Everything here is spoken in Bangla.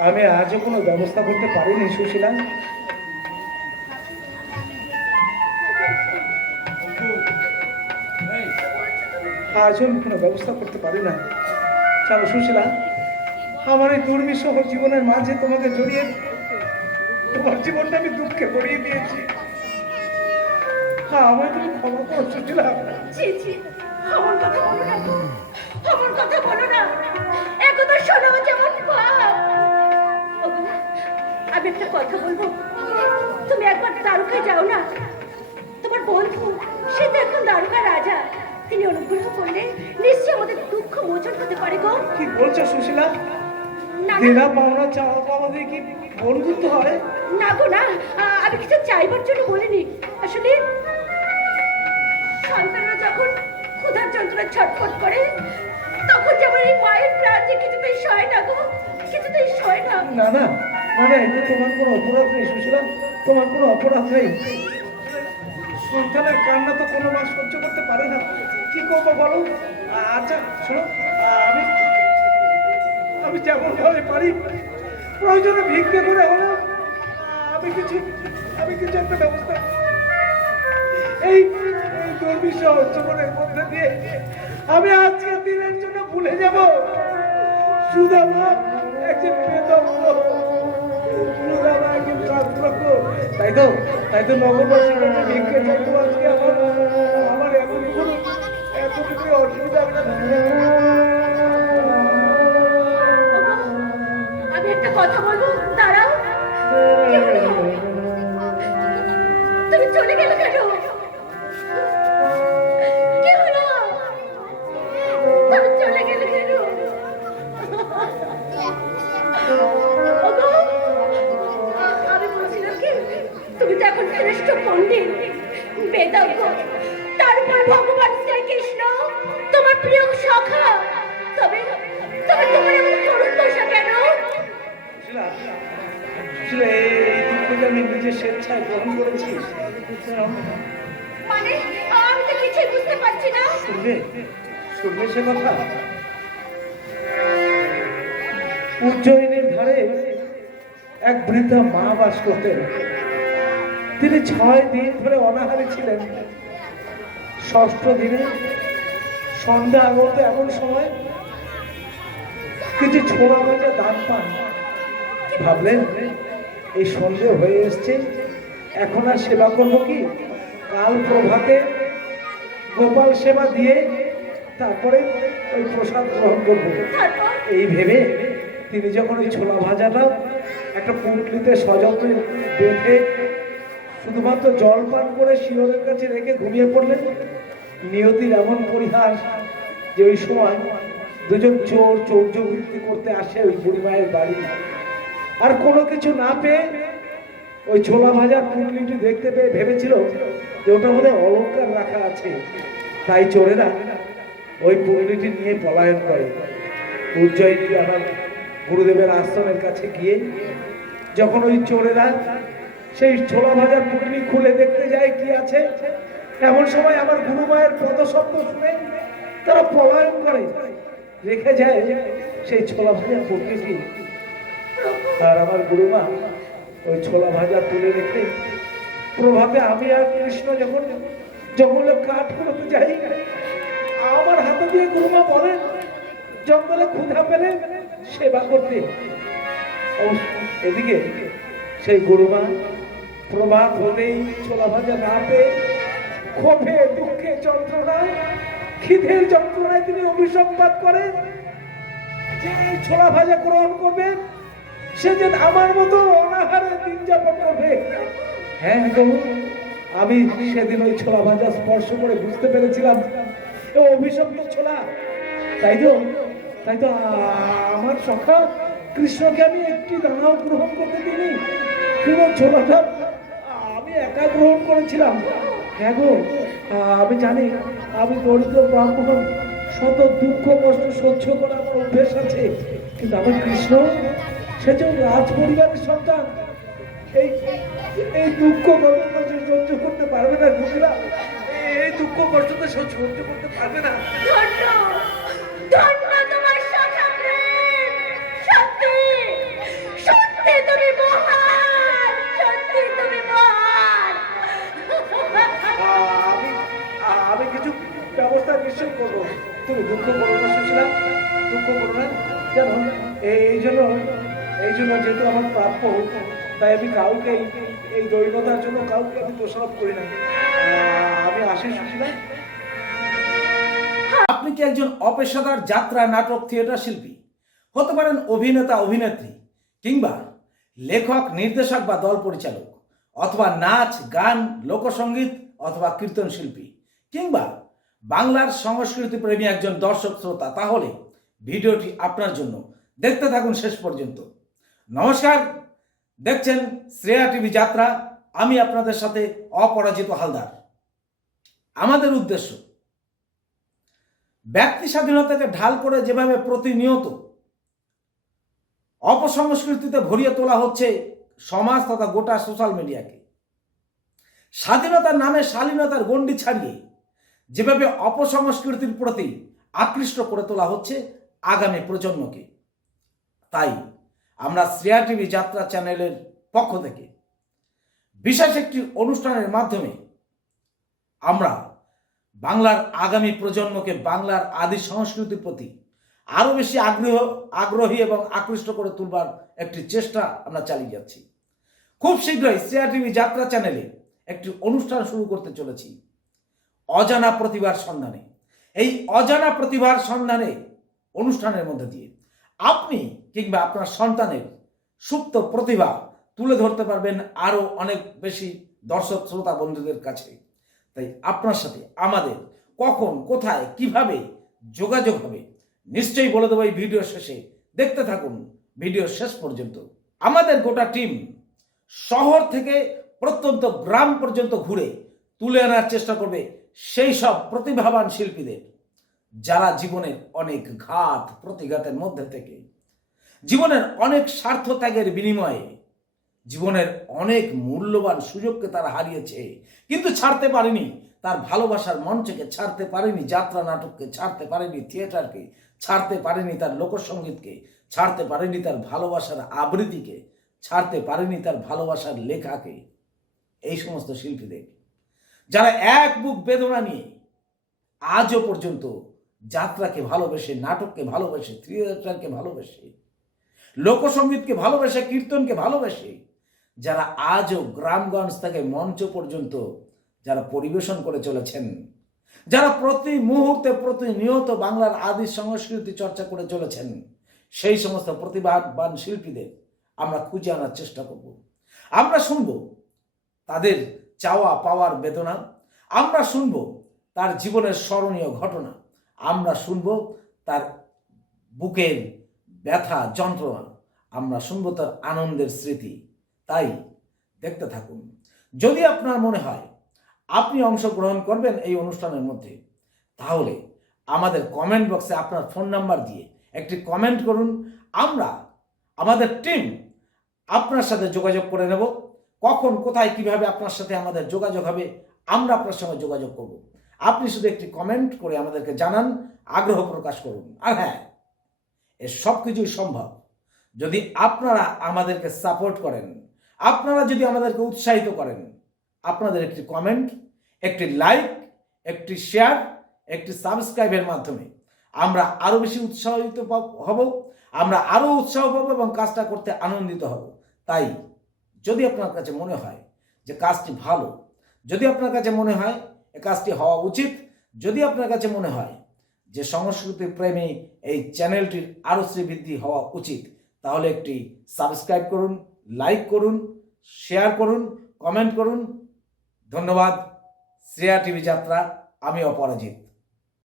আমি আজও কোনো ব্যবস্থা করতে পারিনি সুশীলা। আজও আমি কোনো ব্যবস্থা করতে পারি না। চলো সুশীলা, আমার এই দুর্বিষহ জীবনের মাঝে তোমাকে জড়িয়ে তোমার জীবনটা আমি দুঃখে ভরিয়ে দিয়েছি। হ্যাঁ, আমায় তুমি ক্ষমা করো সুশীলা। আমার কথা বলো না, আমার কথা বলো না, একথা শোনো যেমন পাপ। আমি একটা কথা বলবো, তুমি একবার দ্বারকায় যাও না। তোমার বন্ধু সে তো এখন দ্বারকা রাজা, তিনি অনুগ্রহ করলে নিশ্চয়ই আমাদের দুঃখ মোচন হতে পারে গো। কি বলছো সুশীলা? দেনা পাওনা চাওয়া পাওয়া দিয়ে কি বন্ধুত্ব হয়? না গো না, আমি কিছু চাইবার জন্য বলিনি। আসলে সন্তানরা যখন ক্ষুধার যন্ত্রণায় ছটফট করে, তখন যেমন এই মায়ের প্রাণ যে কিছুতেই সয় না গো, কিছুতেই সয় না। না না না না, এটা তোমার কোনো অপরাধ নেই সুশীলা, তোমার কোনো অপরাধ নেই। সন্তানের কান্না তো কোনো মা সহ্য করতে পারে না, কি করবো বলো? আচ্ছা শোনো, আমি আমি যেমন ভাবে পারি প্রয়োজনে ভিক্ষে করে হলো আমি কিছু একটা ব্যবস্থা এই দুর্বিষহ জীবনের মধ্যে দিয়ে আমি আজকের দিনের জন্য ভুলে যাব সুদামা একজন বেদজ্ঞ, সুদামা একজন শাস্ত্রজ্ঞ। তাই তো নগরবাসীর কাছে ভিক্ষে চাইতো আজকে আমার এতটুকু অসুবিধা। আমি একটা কথা বলবো, দাঁড়াও। তুমি চলে গেলে কেন? কি হলো? তুমি চলে গেলে কেন? আমি বলছিলাম কি, তুমি তো এখন শ্রেষ্ঠ পণ্ডিত, বেদজ্ঞ, তারপর ভগবান শ্রীকৃষ্ণ তোমার প্রিয় সখা, তবে তবে তোমার এমন করুণ দশা কেন? এই দুঃখকে আমি নিজের স্বেচ্ছায় গ্রহণ করেছি। মানে আমি তো কিছুই বুঝতে পারছি না। শুনবে সে কথা? উজ্জয়িনীর ধারে এক বৃদ্ধা মা বাস করতেন। তিনি 6 দিন ধরে অনাহারে ছিলেন। 6ষ্ঠ দিনে সন্ধ্যা আগত এমন সময় কিছু ছোড়া ভাজা দান পান। ভাবলেন এই সন্ধ্যে হয়ে এসছে, এখন আর সেবা করবো কি, কাল প্রভাতে গোপাল সেবা দিয়ে তারপরে ওই প্রসাদ গ্রহণ করবো। এই ভেবে তিনি যখন ওই ছোলা ভাজাটা একটা পুঁটলিতে সযত্নে বেঁধে শুধুমাত্র জল পান করে শিয়রের কাছে রেখে ঘুমিয়ে পড়লেন। নিয়তির এমন পরিহাস যে ওই সময় দুজন চোর চৌর্যবৃত্তি করতে আসে ওই বুড়িমায়ের বাড়ি। আর কোনো কিছু না পেয়ে ওই ছোলা ভাজার পুঁটলিটি দেখতে পেয়ে ভেবেছিল যে ওটার মধ্যে অলংকার রাখা আছে, তাই চোরেরা ওই পুঁটলিটি নিয়ে পলায়ন করে। উজ্জয়িনী আমার গুরুদেবের আশ্রমের কাছে গিয়ে যখন ওই চোরেরা সেই ছোলা ভাজার পুঁটলি খুলে দেখতে যায় কি আছে, এমন সময় আমার গুরুমায়ের পদশব্দ শুনে তারা পলায়ন করে, রেখে যায় সেই ছোলা ভাজার পুঁটলিটি। আর আমার গুরুমা ওই ছোলা ভাজা তুলে রেখে প্রভাতে আমি আর কৃষ্ণ যখন জঙ্গলে কাঠ করতে যাই, আমার হাতে দিয়ে গুরুমা বলেন জঙ্গলে ক্ষুধা পেলে সেবা করতে। এদিকে সেই গুরুমা প্রভাত হলেই ছোলা ভাজা না পেয়ে ক্ষোভে দুঃখে যন্ত্রণায় খিদের যন্ত্রণায় তিনি অভিসম্পাদ করেন যে এই ছোলা ভাজা গ্রহণ করবেন সে যে আমার মতো অনাহারে দিন যাপন করবে। হ্যাঁ আমি সেদিন ওই ছোলা ভাজা স্পর্শ করে বুঝতে পেরেছিলাম অভিশপ্ত ছোলা। তাই তো আমার সখা কৃষ্ণকে আমি একটি দানাও গ্রহণ করতে দিইনি, পুরো ছোলাটা আমি একা গ্রহণ করেছিলাম। হ্যাঁ গো, আমি জানি আমি দরিদ্র ব্রাহ্মণ, শত দুঃখ কষ্ট সহ্য করা আমার অভ্যেস আছে, কিন্তু আমার কৃষ্ণ সে যে রাজ পরিবারের সন্তান, এই দুঃখ কষ্ট সহ্য করতে পারবে না। বুঝলাম এই দুঃখ কষ্ট তো সহ্য করতে পারবে না। অবশ্যই করবো। তুমি দুঃখ করো না সুশীলা, দুঃখ করো না। জানো এই জন্য যেহেতু আমার প্রাপ্য, তাই আমি কাউকে এই দৈবতার জন্য কাউকে আমি দোষারোপ করি না। আমি আসি সুশীলা। আপনি কি একজন অপেশাদার যাত্রা, নাটক, থিয়েটার শিল্পী? হতে পারেন অভিনেতা, অভিনেত্রী, কিংবা লেখক, নির্দেশক বা দল পরিচালক, অথবা নাচ, গান, লোকসঙ্গীত অথবা কীর্তন শিল্পী, কিংবা বাংলার সংস্কৃতি প্রেমী একজন দর্শক শ্রোতা। তাহলে ভিডিওটি আপনার জন্য। দেখতে থাকুন শেষ পর্যন্ত। নমস্কার, দেখছেন শ্রেয়া টিভি যাত্রা। আমি আপনাদের সাথে অপরাজিত হালদার। আমাদের উদ্দেশ্য ব্যক্তি স্বাধীনতাকে ঢাল করে যেভাবে প্রতিনিয়ত অপসংস্কৃতিতে ভরিয়ে তোলা হচ্ছে সমাজ তথা গোটা সোশ্যাল মিডিয়াকে, স্বাধীনতার নামে শালীনতার গণ্ডি ছাড়িয়ে যেভাবে অপসংস্কৃতির প্রতি আকৃষ্ট করে তোলা হচ্ছে আগামী প্রজন্মকে, তাই আমরা শ্রেয়া টিভি যাত্রা চ্যানেলের পক্ষ থেকে বিশেষ একটি অনুষ্ঠানের মাধ্যমে আমরা বাংলার আগামী প্রজন্মকে বাংলার আদি সংস্কৃতির প্রতি আরো বেশি আগ্রহী এবং আকৃষ্ট করে তুলবার একটি চেষ্টা আমরা চালিয়ে যাচ্ছি। খুব শীঘ্রই শ্রেয়া টিভি যাত্রা চ্যানেলে একটি অনুষ্ঠান শুরু করতে চলেছি, অজানা প্রতিভার সন্ধানে। এই অজানা প্রতিভার সন্ধানে অনুষ্ঠানের মধ্যে দিয়ে আপনি কিংবা আপনার সন্তানের সুপ্ত প্রতিভা তুলে ধরতে পারবেন আরো অনেক বেশি দর্শক শ্রোতা বন্ধুদের কাছে। তাই আপনার সাথে আমাদের কখন, কোথায়, কিভাবে যোগাযোগ হবে নিশ্চয়ই বলে দেবো এই ভিডিও শেষে। দেখতে থাকুন ভিডিও শেষ পর্যন্ত। আমাদের গোটা টিম শহর থেকে প্রত্যন্ত গ্রাম পর্যন্ত ঘুরে তুলে আনার চেষ্টা করবে সেই সব প্রতিভাবান শিল্পীদের, যারা জীবনের অনেক ঘাত প্রতিঘাতের মধ্যে থেকে, জীবনের অনেক স্বার্থ ত্যাগের বিনিময়ে, জীবনের অনেক মূল্যবান সুযোগকে তারা হারিয়েছে, কিন্তু ছাড়তে পারেনি তার ভালোবাসার মঞ্চকে, ছাড়তে পারেনি যাত্রা নাটককে, ছাড়তে পারেনি থিয়েটারকে, ছাড়তে পারেনি তার লোকসঙ্গীতকে, ছাড়তে পারেনি তার ভালোবাসার আবৃত্তিকে, ছাড়তে পারেনি তার ভালোবাসার লেখাকে। এই সমস্ত শিল্পীদের যারা এক বুক বেদনা নিয়ে আজও পর্যন্ত যাত্রাকে ভালোবেসে, নাটককে ভালোবেসে, থিয়েটারকে ভালোবেসে, লোকসঙ্গীতকে ভালোবেসে, কীর্তনকে ভালোবেসে, যারা আজও গ্রামগঞ্জ থেকে মঞ্চ পর্যন্ত যারা পরিবেশন করে চলেছেন, যারা প্রতি মুহূর্তে প্রতিনিয়ত বাংলার আদি সংস্কৃতি চর্চা করে চলেছেন, সেই সমস্ত প্রতিভাবান শিল্পীদের আমরা খুঁজে আনার চেষ্টা করব। আমরা শুনব তাদের চাওয়া পাওয়ার বেদনা, আমরা শুনব তার জীবনের স্মরণীয় ঘটনা, আমরা শুনব তার বুকের ব্যথা যন্ত্রণা, আমরা শুনব তার আনন্দের স্মৃতি। তাই দেখতে থাকুন। যদি আপনার মনে হয় আপনি অংশগ্রহণ করবেন এই অনুষ্ঠানের মধ্যে, তাহলে আমাদের কমেন্ট বক্সে আপনার ফোন নাম্বার দিয়ে একটি কমেন্ট করুন। আমরা, আমাদের টিম আপনার সাথে যোগাযোগ করে নেব। কখন, কোথায়, কিভাবে আপনার সাথে আমাদের যোগাযোগ হবে, আমরা আপনার সঙ্গে যোগাযোগ করব। আপনি শুধু একটি কমেন্ট করে আমাদেরকে জানান, আগ্রহ প্রকাশ করুন। আর হ্যাঁ, এর সব কিছুই সম্ভব যদি আপনারা আমাদেরকে সাপোর্ট করেন, আপনারা যদি আমাদেরকে উৎসাহিত করেন। আপনাদের একটি কমেন্ট, একটি লাইক, একটি শেয়ার, একটি সাবস্ক্রাইবের মাধ্যমে আমরা আরো বেশি উৎসাহিত হব, আমরা আরো উৎসাহ পাবো এবং কাজটা করতে আনন্দিত হব। তাই যদি আপনার কাছে মনে হয় যে কাজটি ভালো, যদি আপনার কাছে মনে হয় এ কাজটি হওয়া উচিত, যদি আপনার কাছে মনে হয় যে সংস্কৃতি প্রেমী এই চ্যানেলটির আরো শ্রীবৃদ্ধি হওয়া উচিত, তাহলে একটি সাবস্ক্রাইব করুন, লাইক করুন, শেয়ার করুন, কমেন্ট করুন। ধন্যবাদ। শ্রেয়া টিভি যাত্রা, আমি অপরাজিত।